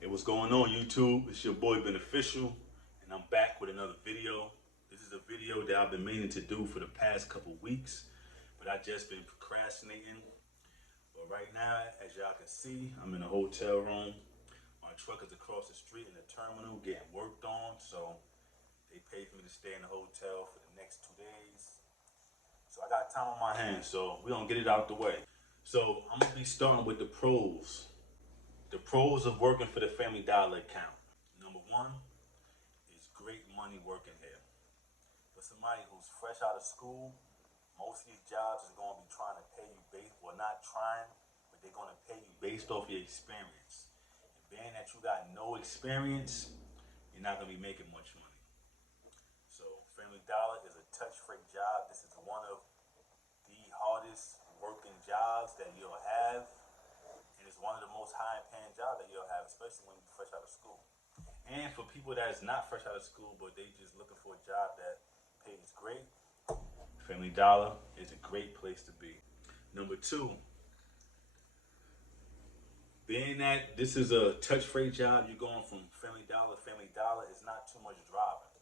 Hey, what's going on, YouTube? It's your boy Beneficial, and I'm back with another video. This is a video that I've been meaning to do for the past couple weeks, but I just been procrastinating. But right now, as y'all can see, I'm in a hotel room. My truck is across the street in the terminal getting worked on, so they paid for me to stay in the hotel for the next 2 days. So I got time on my hands, so we're gonna get it out the way. So I'm gonna be starting with the pros. The pros of working for the Family Dollar account. Number one, it's great money working here. For somebody who's fresh out of school, most of these jobs is going to be trying to pay you based, well, not trying, but they're going to pay you based off your experience. And being that you got no experience, you're not going to be making much money. So, Family Dollar is a touch free job. This is one of the hardest working jobs that you'll have, and it's one of the most high paying jobs that you'll have, especially when you're fresh out of school. And for people that's not fresh out of school, but they just looking for a job that pays great, Family Dollar is a great place to be. Number two, being that this is a touch-free job, you're going from Family Dollar to Family Dollar, is not too much driving.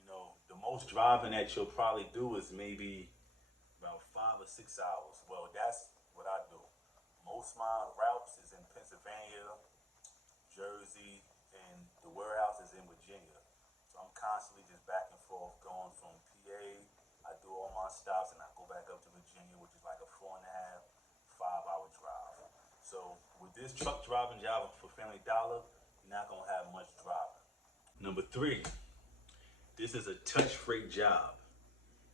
You know, the most driving that you'll probably do is maybe about 5 or 6 hours. Well, that's what I do. Most of my routes is in Pennsylvania, Jersey, and the warehouse is in Virginia. So I'm constantly just back and forth going from PA. I do all my stops and I go back up to Virginia, which is like a 4.5, 5 hour drive. So with this truck driving job for Family Dollar, you're not gonna have much driving. Number three, this is a touch-free job,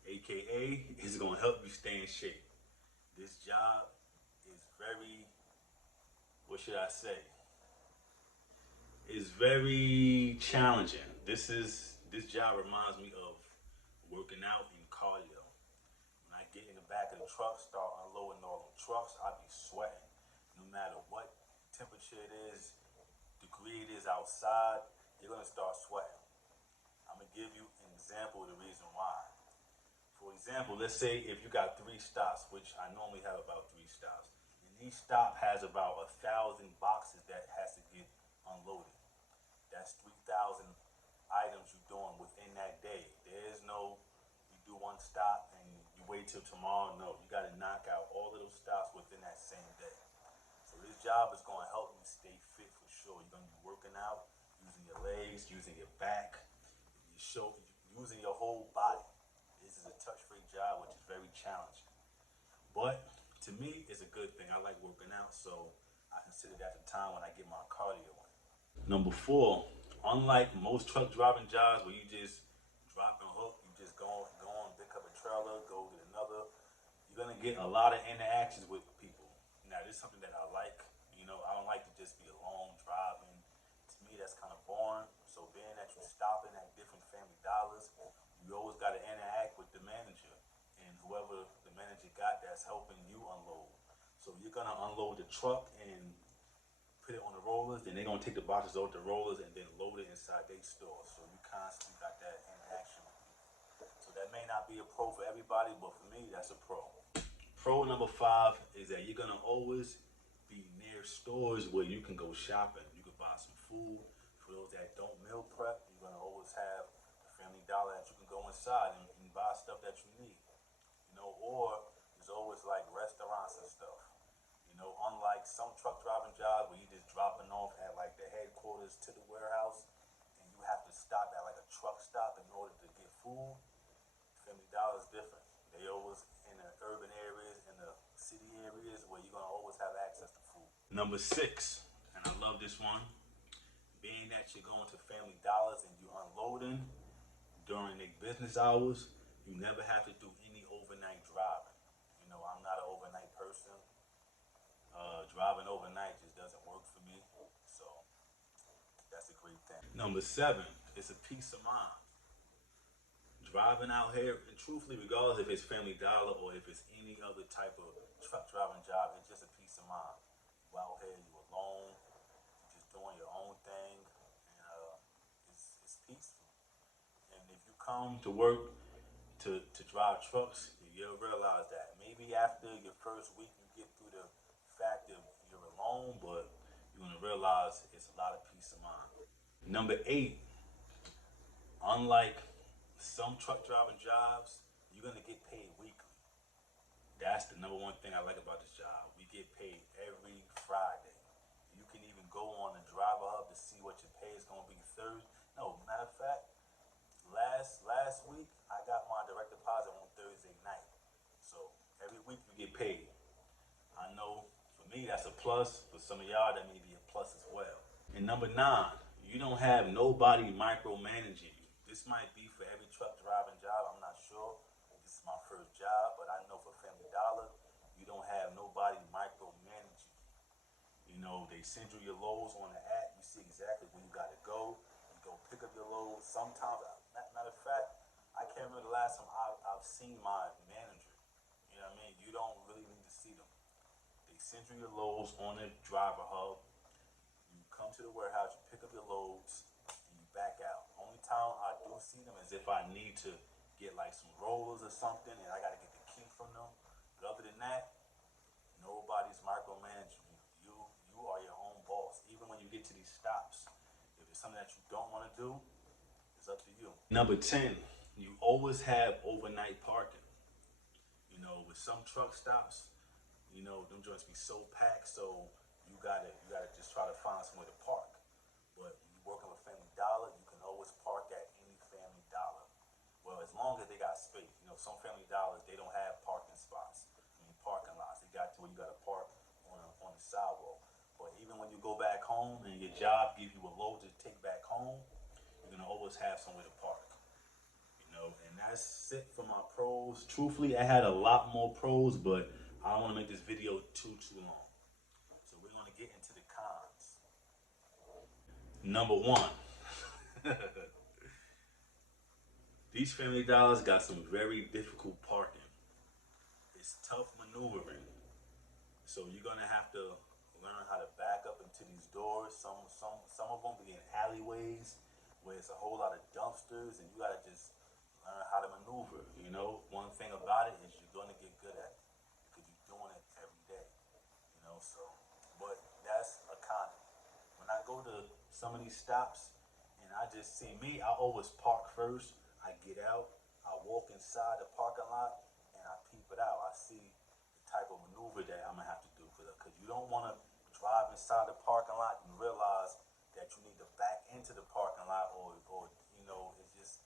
aka it's gonna help you stay in shape. This job is very, what should I say? Is very challenging. This job reminds me of working out in cardio. When I get in the back of the truck, start unloading all the trucks, I be sweating. No matter what temperature it is, degree it is outside, you're gonna start sweating. I'm gonna give you an example of the reason why. For example, let's say if you got 3 stops, which I normally have about 3 stops, and each stop has about 1,000 boxes that has to get unloaded. That's 3,000 items you're doing within that day. There is no, you do one stop and you wait till tomorrow. No, you got to knock out all of those stops within that same day. So this job is going to help you stay fit for sure. You're going to be working out, using your legs, using your back, your shoulder, using your whole body. This is a touch-free job, which is very challenging. But to me, it's a good thing. I like working out, so I consider that the time when I get my cardio in. Number four, unlike most truck driving jobs where you just drop and hook, you just go on, pick up a trailer, go get another. You're gonna get a lot of interactions with people. Now, this is something that I like. You know, I don't like to just be alone driving. To me, that's kind of boring. So, being that you're stopping at different Family Dollars, you always got to interact with the manager and whoever the manager got that's helping you unload. So, you're gonna unload the truck and put it on the rollers, then they're gonna take the boxes off the rollers and then load it inside their store. So you constantly got that interaction with people. So that may not be a pro for everybody, but for me, that's a pro. Pro number five is that you're gonna always be near stores where you can go shopping. You can buy some food. For those that don't meal prep, you're gonna always have a Family Dollar that you can go inside and buy stuff that you need. You know, or there's always like restaurants and stuff. You know, unlike some truck driving jobs where you just dropping off at like the headquarters to the warehouse and you have to stop at like a truck stop in order to get food, Family Dollar is different. They always in the urban areas, in the city areas where you're gonna always have access to food. Number six, and I love this one, being that you're going to Family Dollars and you unloading during their business hours, you never have to do any overnight driving. You know, I'm not an overnight person. Driving overnight just doesn't work for me. So that's a great thing. Number seven, it's a peace of mind. Driving out here, and truthfully, regardless if it's Family Dollar or if it's any other type of truck driving job, it's just a peace of mind. You out here, you alone, you're just doing your own thing, and it's peaceful. And if you come to work to drive trucks, you'll realize that maybe after your first week, you get through the fact that you're alone, but you're gonna realize it's a lot of peace of mind. Number 8, unlike some truck driving jobs, you're gonna get paid weekly. That's the number one thing I like about this job. We get paid every Friday. You can even go on the driver hub to see what your pay is gonna be Thursday. No, matter of fact, last week I got my direct deposit on Thursday night. So every week you get paid. I know for me that's a plus. For some of y'all that may be a plus as well. And number 9, you don't have nobody micromanaging you. This might be for every truck driving job. I'm not sure. This is my first job, but I know for Family Dollar, you don't have nobody micromanaging you. You know, they send you your loads on the app. You see exactly where you got to go. You go pick up your load. Sometimes, matter of fact, I can't remember the last time I've seen my manager. You know what I mean? You don't really need to see them. They send you your loads on the driver hub. You come to the warehouse, you pick up your loads, and you back out. Only time I do see them is if I need to get like some rollers or something, and I got to get the key from them. But other than that, nobody's micromanaging you. You are your own boss. Even when you get to these stops, if it's something that you don't want to do, it's up to you. Number 10, you always have overnight parking. You know, with some truck stops, you know, them joints be so packed, so you gotta just try to find somewhere to park. But when you working with Family Dollar, you can always park at any Family Dollar. Well, as long as they got space. You know, some Family Dollars they don't have parking spots. I mean, parking lots. They got to where you gotta park on the sidewalk. But even when you go back home and your job gives you a load to take back home, you're gonna always have somewhere to park. You know, and that's it for my pros. Truthfully, I had a lot more pros, but I don't want to make this video too long. So we're gonna get into the cons. Number 1, these Family Dollars got some very difficult parking. It's tough maneuvering. So you're gonna have to learn how to back up into these doors. Some of them be in alleyways where it's a whole lot of dumpsters, and you gotta just learn how to maneuver. You know, one thing about it is you're gonna get good at it because you're doing it every day. You know, so but that's a con. When I go to some of these stops and I just see me, I always park first. I get out, I walk inside the parking lot, and I peep it out. I see the type of maneuver that I'm gonna have to do because you don't want to drive inside the parking lot and realize that you need to back into the parking lot, or you know, it's just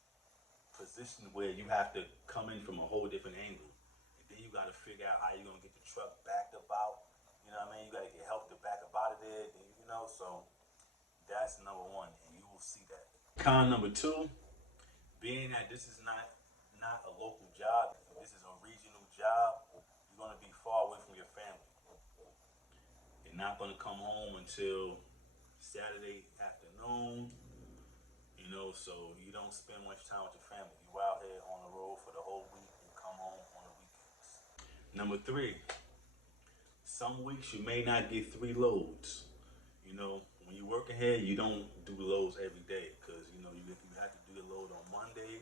positioned where you have to come in from a whole different angle, and then you got to figure out how you're gonna get the truck backed up out. You know what I mean? You got to get help to back up out of there. You know, so that's number 1, and you will see that. Con number 2, being that this is not a local job, this is a regional job, you're gonna be far away from your family. You're not gonna come home until Saturday afternoon. You know, so you don't spend much time with your family. You out here on the road for the whole week and come home on the weekends. Number 3, some weeks you may not get 3 loads. You know, when you're working here, you don't do loads every day because you know you have to do your load on Monday.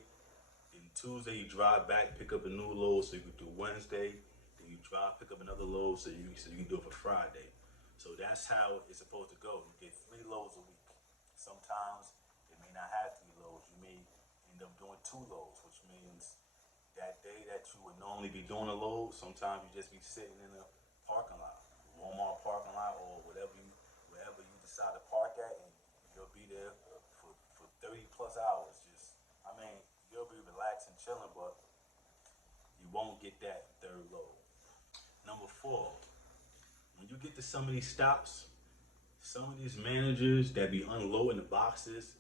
Then Tuesday you drive back, pick up a new load so you can do Wednesday. Then you drive, pick up another load so you can do it for Friday. So that's how it's supposed to go. You get 3 loads a week. Sometimes they may not have 3 loads. You may end up doing 2 loads, which means that day that you would normally be doing a load, sometimes you just be sitting in a parking lot, Walmart parking lot, or wherever you decide to park at, and you'll be there for 30 plus hours. Just, I mean, you'll be relaxing, chilling, but you won't get that third load. Number 4, when you get to some of these stops, some of these managers that be unloading the boxes,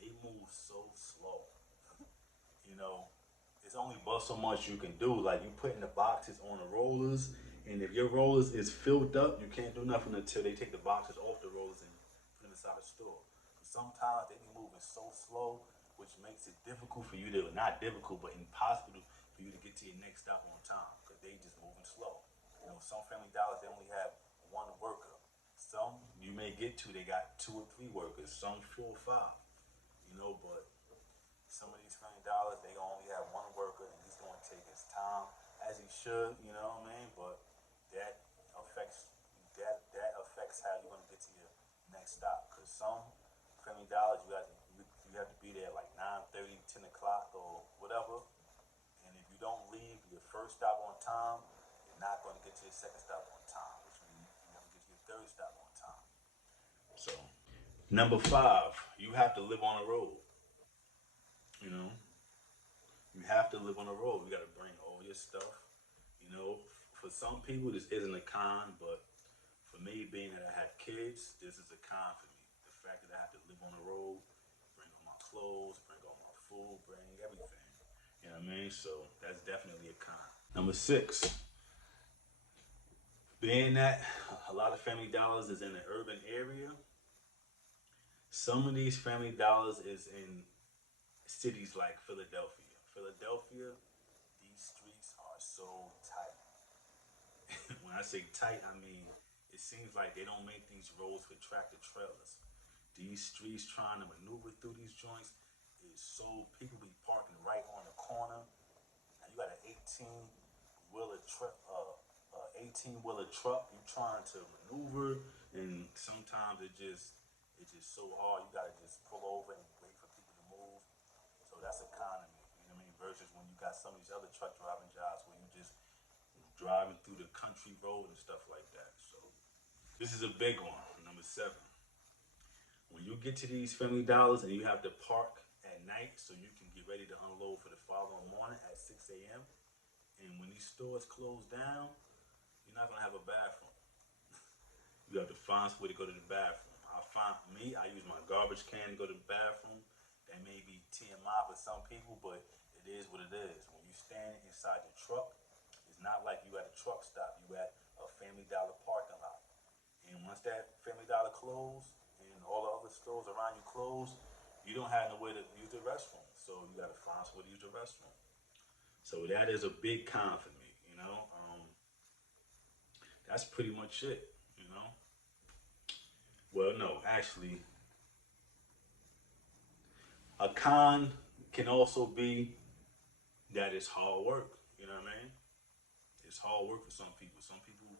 they move so slow. You know, it's only but so much you can do. Like you putting the boxes on the rollers, and if your rollers is filled up, you can't do nothing until they take the boxes off the rollers and put them inside the store. Sometimes they be moving so slow, which makes it difficult for you to, not difficult, but impossible for you to get to your next stop on time because they just moving slow. You know, some Family Dollars they only have 1 worker. Some you may get to, they got 2 or 3 workers. Some 4 or 5. You know, but some of these Family Dollars they only have 1 worker, and he's going to take his time as he should. You know what I mean? But that affects that affects how you're going to get to can't stop. Cause some Family Dollars you have to be there like 9:30, 10 o'clock or whatever. And if you don't leave your first stop on time, you're not going to get to your second stop on time, which means you never get to your third stop on time. So number five, you have to live on the road. You know, you have to live on the road. You got to bring all your stuff. You know, for some people this isn't a con, but for me, being that I have kids, this is a con for me. The fact that I have to live on the road, bring all my clothes, bring all my food, bring everything. You know what I mean? So that's definitely a con. Number six, being that a lot of Family Dollars is in an urban area, some of these Family Dollars is in cities like Philadelphia. Philadelphia, these streets are so tight. When I say tight, I mean it seems like they don't make these roads for tractor trailers. These streets trying to maneuver through these joints is so people be parking right on the corner. Now you got an 18 wheeler truck, 18 wheeler truck. You trying to maneuver, and sometimes it's just so hard. You gotta just pull over and wait for people to move. So that's economy. You know what I mean? Versus when you got some of these other truck driving jobs where you just driving through the country road and stuff like that. So this is a big one. Number seven. When you get to these Family Dollars and you have to park at night so you can get ready to unload for the following morning at 6 a.m. And when these stores close down, you're not gonna have a bathroom. You have to find somewhere to go to the bathroom. I find me, I use my garbage can to go to the bathroom. That may be TMI for some people, but it is what it is. When you stand inside the truck, it's not like you at a truck stop. You at a Family Dollar parking lot. And once that Family Dollar closed and all the other stores around you close, you don't have nowhere to use the restroom. So you got to find somewhere to use the restroom. So that is a big con for me. That's pretty much it. You know. Well, no, actually, a con can also be that it's hard work. You know what I mean? It's hard work for some people. Some people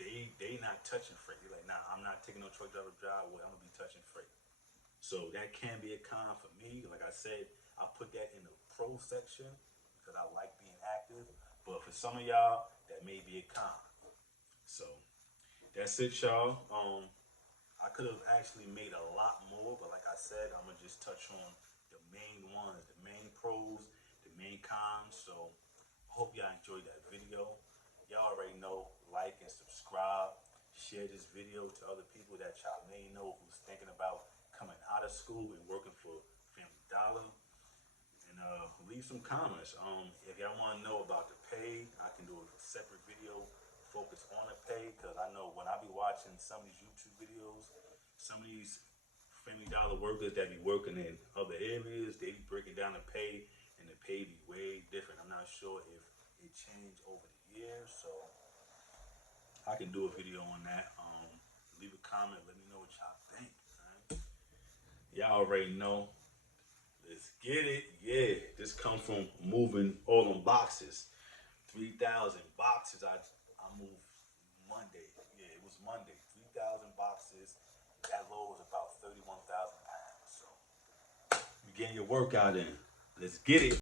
they not touching freight. They're like, nah, I'm not taking no truck driver job where I'm gonna be touching freight. So that can be a con for me. Like I said, I put that in the pro section because I like being active. But for some of y'all, that may be a con. So that's it, y'all. I could have actually made a lot more, but like I said, I'm gonna just touch on the main ones, the main pros, the main cons. So I hope y'all enjoyed that video. Y'all already know, like and subscribe. Share this video to other people that y'all may know who's thinking about coming out of school and working for Family Dollar. And leave some comments. If y'all want to know about the pay, I can do a separate video focused on the pay because I know when I be watching some of these YouTube videos, some of these Family Dollar workers that be working in other areas, they be breaking down the pay, and the pay be way different. I'm not sure if it changed over the years, so I can do a video on that. Leave a comment, let me know what y'all think. Right? Y'all already know. Let's get it. Yeah, this come from moving all them boxes. 3,000 boxes. I moved Monday. Yeah, it was Monday. 3,000 boxes. That load was about 31,000 pounds. So you getting your workout in. Let's get it.